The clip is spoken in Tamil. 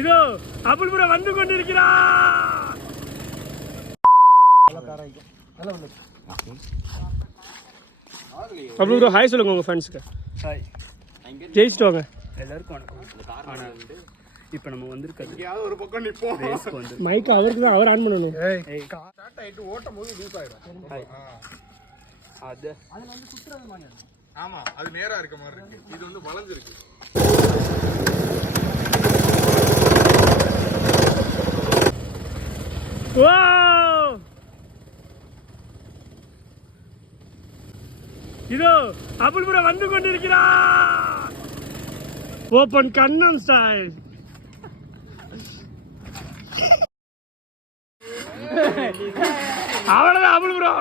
இதோ அபுல் ப்ரோ வந்து கொண்டிருக்கிறார். அபுல் ப்ரோ ஹாய் சொல்லுங்க உங்க ஃப்ரெண்ட்ஸ்க்கு. ஹாய். ஜெயிச்சிட்டு வாங்க. எல்லாருக்கும் வணக்கம். ஆனால் இப்போ நம்ம வந்திருக்கிறது எங்கேயாவது ஒரு பக்கம் நிற்போம். ரேஸ்க்கு வந்து மைக் அவருக்கு தான், அவர் ஆன் பண்ணணும். ஸ்டார்ட் ஆயிட்டு ஓட்டும் போது லூஸ் ஆயிடும். அது ஆமா, அது நேரா இருக்க மாதிரி இருக்கு. இது வந்து வளைஞ்சிருக்கு. இதோ அபுல் ப்ரோ வந்து கொண்டிருக்கிறார். Open Kannan style. அவ்வளவுதான் அபுல் ப்ரோ.